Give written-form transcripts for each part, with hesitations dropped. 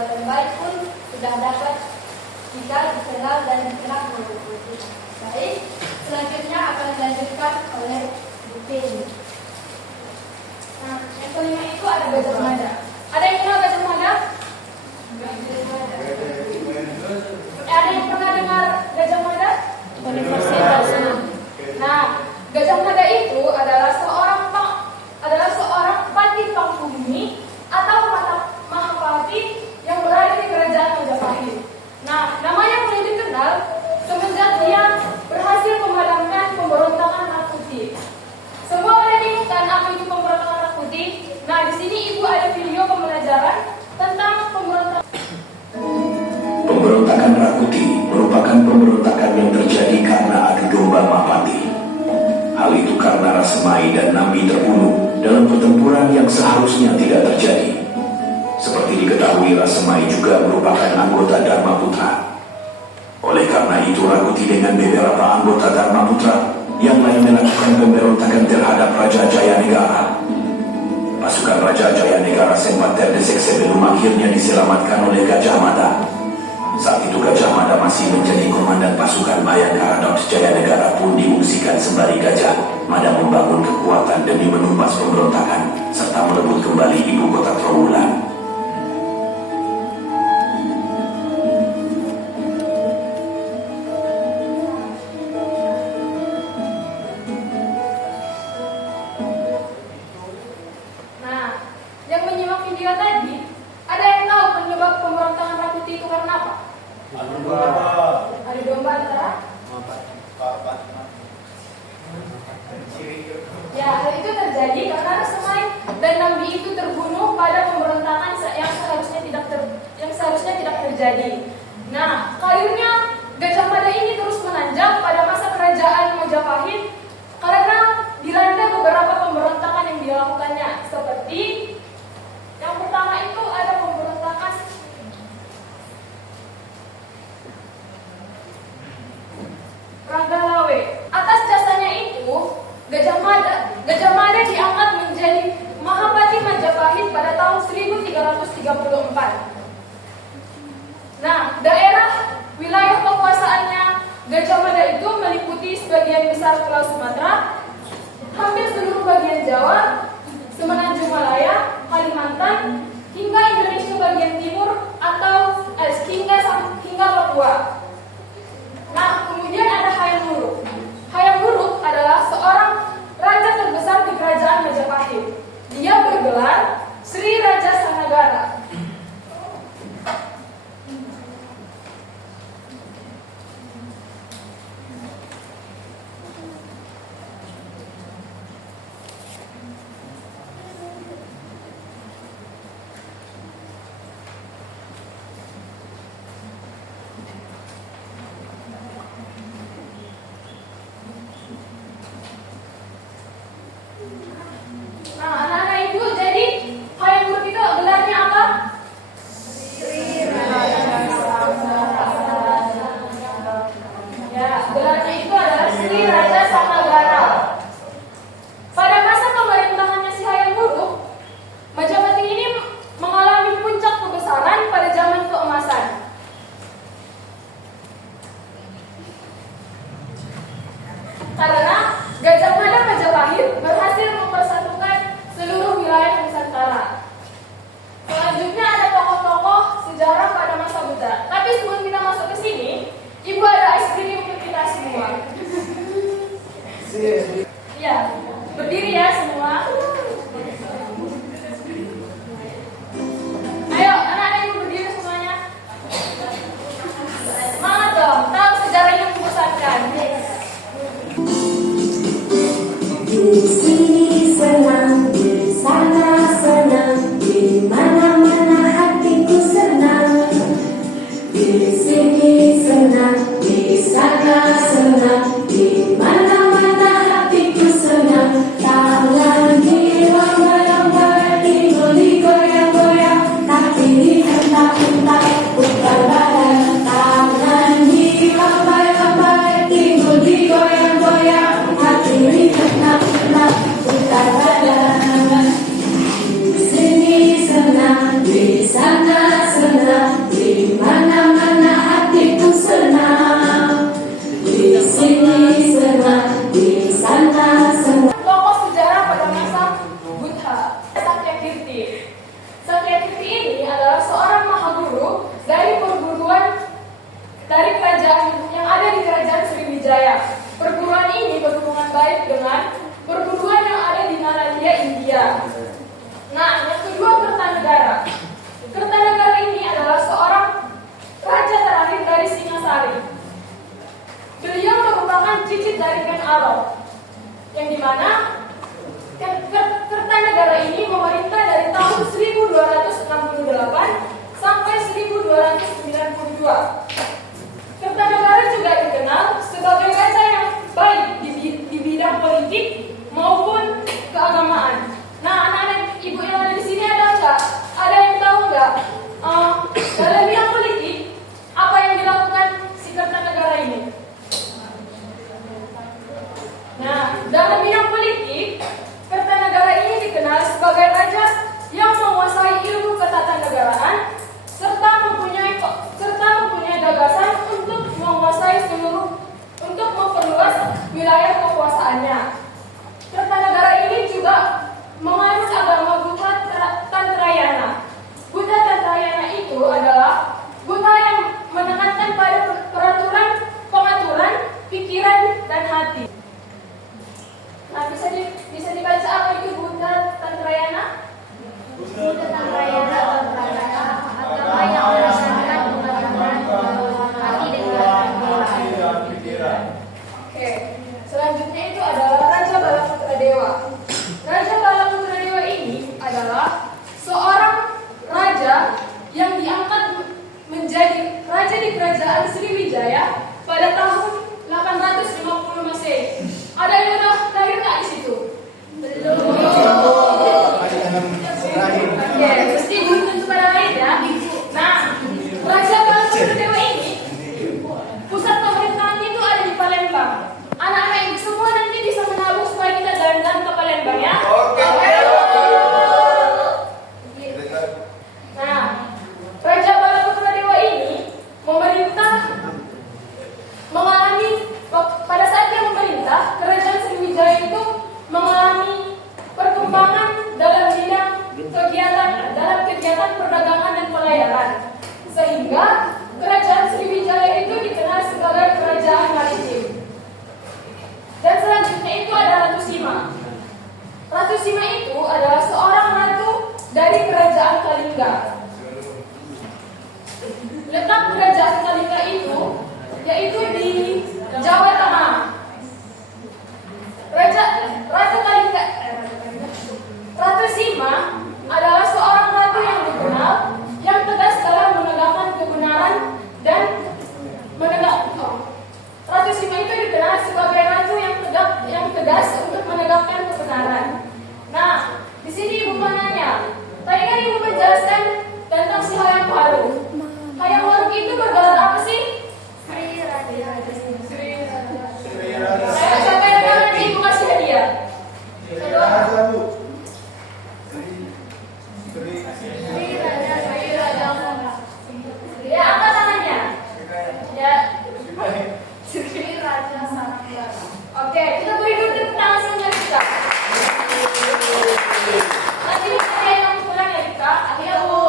perbuatan baik pun sudah dapat kita dikenal dan dikenal menjadi baik. Selanjutnya akan dilanjutkan oleh Bupin. Nah, yang kelima itu ada Gajah Mada. Ada yang kenal Gajah Mada? Ada yang pernah dengar Gajah Mada? Universitas. Nah, Gajah Mada itu adalah seorang patih Pangkubumi atau Mahapati yang berada di kerajaan Majapahit. Nah, namanya mulai dikenal semenjak dia berhasil memadamkan pemberontakan Rakuti. Semua pada bingung apa itu pemberontakan Rakuti? Nah, di sini ibu ada video pembelajaran tentang pemberontakan. Pemberontakan Rakuti merupakan pemberontakan yang terjadi karena adu domba Mahapati. Hal itu karena Rasemai dan Nambi terbunuh dalam pertempuran yang seharusnya tidak terjadi. Seperti diketahui, Rasemai juga merupakan anggota Dharma Putra. Oleh karena itu, Rakuti dengan beberapa anggota Dharma Putra yang lain melakukan pemberontakan terhadap Raja Jayanegara. Pasukan Raja Jayanegara sempat terdesak sebelum akhirnya diselamatkan oleh Gajah Mada. Saat itu Gajah Mada masih menjadi komandan pasukan Bayangkara dan Jayanegara pun diungsikan sembari Gajah Mada membangun kekuatan demi menumpas pemberontakan serta merebut kembali ibu kota Trawulan. Nah, yang menyimak video tadi, ada yang tahu penyebab pemberontakan Rakuti itu karena apa? Adu domba antara? Ya, hal itu terjadi karena Rasemai dan Nambi itu terbunuh pada pemberontakan yang seharusnya tidak terjadi. Nah, karirnya Gajah Mada ini terus menanjak pada masa kerajaan Majapahit karena dilanda beberapa pemberontakan yang dilakukannya, seperti yang pertama itu ada pemberontakan Ranggalawe. Atas jasanya itu, Gajah Mada diangkat menjadi Mahapati Majapahit pada tahun 1334. Nah, daerah wilayah kekuasaannya Gajah Mada itu meliputi sebagian besar Pulau Sumatera, hampir seluruh bagian Jawa, Semenanjung Malaya, Kalimantan, hingga Indonesia bagian timur atau hingga Papua. Nah, kemudian ada Hayam Wuruk. Hayam Wuruk adalah seorang raja terbesar di kerajaan Majapahit. Dia bergelar Sri Raja Sanagara. Nah, anak-anak ibu, jadi Hayam Wuruk itu gelarnya apa? Sri Raja Sanagara. Ya, gelarnya itu adalah Sri Raja Sanagara. Pada masa pemerintahannya si Hayam Wuruk, Majapahit ini mengalami puncak kebesaran pada zaman keemasan. Karena Gajah Mada Majapahit berhasil mempersatukan seluruh wilayah Nusantara. Selanjutnya ada tokoh-tokoh sejarah pada masa Buddha. Tapi sebelum kita masuk ke sini, ibu ada ice cream untuk kita semua. Ya, berdiri ya semua. Ayo, anak-anak ibu berdiri semuanya. Semangat dong, tahu sejarah yang membosankan. Di sini senang, di sana senang, di mana-mana hatiku senang. Di sini kerajaan yang ada di kerajaan Sriwijaya. Perguruan ini berhubungan baik dengan perguruan yang ada di Naladia, India. Nah, yang kedua, Kertanegara. Kertanegara ini adalah seorang raja terakhir dari Singasari. Beliau merupakan cicit dari Ken Arok, yang dimana Kertanegara ini memerintah dari tahun 1268 sampai 1292. Kertanegara juga dikenal sebagai raja yang baik di bidang politik maupun keagamaan. Nah, anak-anak ibu yang ada di sini ada nggak? Ada yang tahu nggak? Dalam bidang politik apa yang dilakukan si Kertanegara ini? Nah, dalam bidang politik Kertanegara ini dikenal sebagai raja yang menguasai ilmu ketatanegaraan serta mempunyai gagasan untuk memperluas wilayah kekuasaannya. Kertanegara ini juga menganut agama Buddha Tantrayana. Buddha Tantrayana itu adalah Buddha yang menekankan pada pengaturan pikiran dan hati. Nah, bisa dibaca apa itu Buddha Tantrayana? Buddha Tantrayana agama yang menekankan pengaturan hati dan pikiran. Oke, selanjutnya itu adalah Raja Balaputra Dewa. Raja Balaputra Dewa ini adalah seorang raja yang diangkat menjadi raja di kerajaan Sriwijaya pada tahun 850 Masehi. Ada yang udah lahir nggak di situ? Belum. Oke, mesti belum tentu pada lahir ya. Nah, Raja Balaputra Dewa ini pusat pemerintahannya itu ada di Palembang. Anak-anak ibu semua nanti bisa menabung supaya kita jalan-jalan ke Palembang ya. Oke. Nah, Raja Balaputra Dewa ini pada saat dia memerintah, kerajaan Sriwijaya itu mengalami perkembangan dalam kegiatan perdagangan dan pelayaran, sehingga kerajaan Sriwijaya itu dikenal sebagai kerajaan maritim. Dan selanjutnya itu ada Ratu Sima. Ratu Sima itu adalah seorang ratu dari kerajaan Kalingga. Letak kerajaan Kalingga itu yaitu di Jawa Tengah. Ratu Sima adalah seorang ratu yang dikenal yang tegas dalam menegakkan kebenaran dan Ratu Sima itu dikenal sebagai ratu yang tegas untuk menegakkan kebenaran. Nah, di sini ibu menanya, tadi kan ibu menjelaskan tentang si Hayam Wuruk. Hayam Wuruk itu bergelar apa sih? Sri Raja. Siapa yang nanti ibu kasih hadiah? Sri Raja, Bu. Sri Raja. Ya, angkat tangannya. Ya. Sri Raja Sarangga. Oke, kita beri dulu tepuk tangan semuanya kita. Nanti ada yang pulang ya kita. Akhirnya Bu.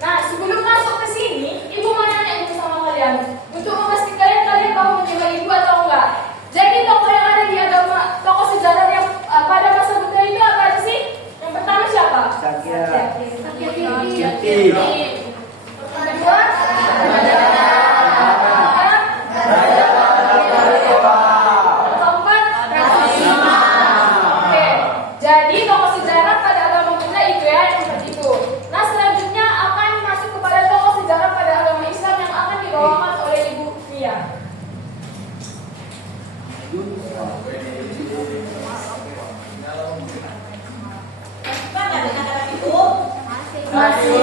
Nah, sebelum masuk ke sini, ibu mau nanya ibu sama kalian untuk memastikan kalian mau menerima ibu atau enggak. Jadi tokoh yang ada di agama, tokoh sejarah yang pada masa Buddha itu apa aja sih? Yang pertama siapa? Sakya. Yang kedua? Jadi tokoh sejarah pada agama Buddha itu ya yang seperti itu. Nah, selanjutnya akan masuk kepada tokoh sejarah pada agama Islam yang akan dibawakan oleh Ibu Mia. Masih.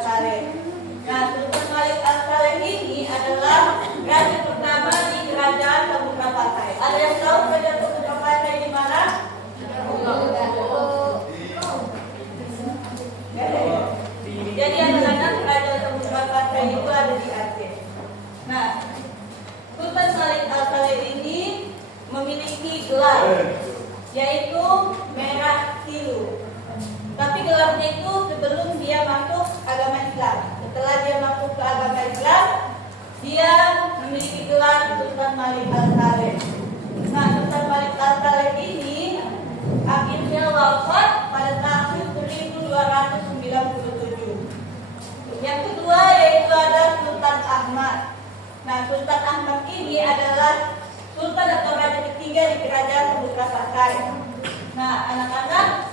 Al-Saleh. Nah, Sultan Malik Al-Saleh ini adalah raja pertama di kerajaan Samudra Pasai. Ada yang tahu kerajaan Samudra Pasai di mana? Jadi anak-anak kerajaan Samudra Pasai itu ada di Aceh. Nah, Sultan Malik Al-Saleh ini memiliki gelar, yaitu Merah Silu. Tapi gelarnya itu sebelum dia masuk agama Islam. Setelah dia masuk ke agama Islam, dia memiliki gelar Sultan Malik Al-Saleh. Nah, Sultan Malik Al-Saleh ini akhirnya wafat pada tahun 1297. Yang kedua yaitu ada Sultan Ahmad. Nah, Sultan Ahmad ini adalah Sultan atau raja ketiga di kerajaan Samudra Pasai. Nah, anak-anak,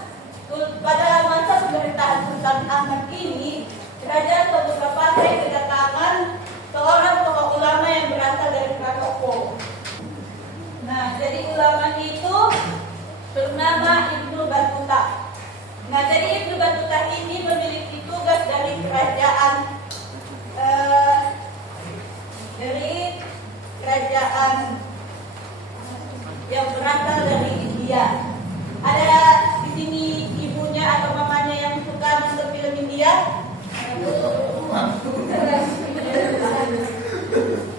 pada masa pemerintahan Sultan Ahmad ini, kerajaan Samudra Pasai kedatangan seorang tokoh ulama yang berasal dari Krakatau. Nah, jadi ulama itu bernama Ibnu Battuta. Nah, jadi Ibnu Battuta ini memiliki tugas dari kerajaan yang berasal dari India. Ada di sini ibunya atau mamanya yang suka nonton film India?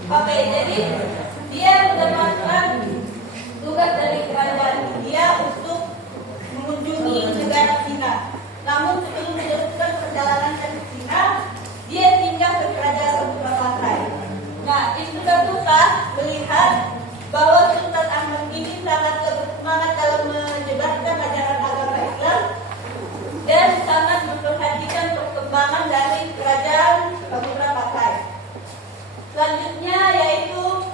Oke, jadi dia mendapatkan tugas dari kerajaan India untuk mengunjungi negara Cina. Namun sebelum meneruskan perjalanan ke Cina, dia tinggal ke kerajaan Samudra Pasai. Nah, Ibnu Battuta melihat bahwa Sultan Ahmad ini sangat bersemangat dalam menyebarkan ajaran agama Islam dan sangat memperhatikan perkembangan dari kerajaan Samudra Pasai. Selanjutnya yaitu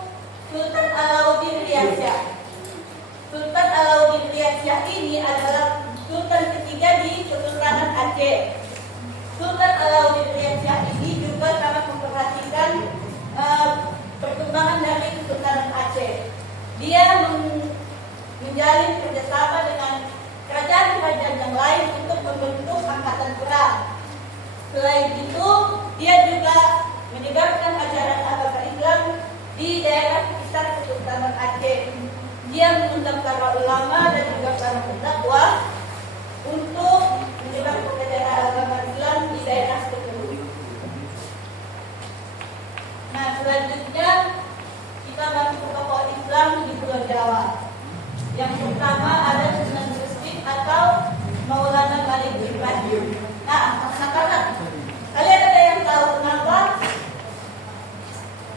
Sultan Alauddin Riyadsyah. Sultan Alauddin Riyadsyah ini adalah Sultan ketiga di Kesultanan Aceh. Sultan Alauddin Riyadsyah ini juga sangat memperhatikan perkembangan dari Kesultanan Aceh. Dia menjalin kerjasama dengan kerajaan-kerajaan yang lain untuk membentuk angkatan perang. Selain itu, dia juga menyebarkan ajaran agama Islam di daerah sekitar Kesultanan Aceh. Dia mengundang para ulama dan juga para pendakwah untuk menyebarkan ajaran agama Islam di daerah tersebut. Nah, selanjutnya kita masuk ke tokoh Islam di Pulau Jawa. Yang pertama ada Sunan Gustin atau Maulana Malik Ibrahim. Nah, anak-anak, kalian ada yang tahu kenapa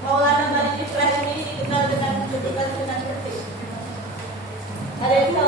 Maulana Malik Ibrahim ini dikenal dengan sebutan Sunan Gustin? Ada yang tahu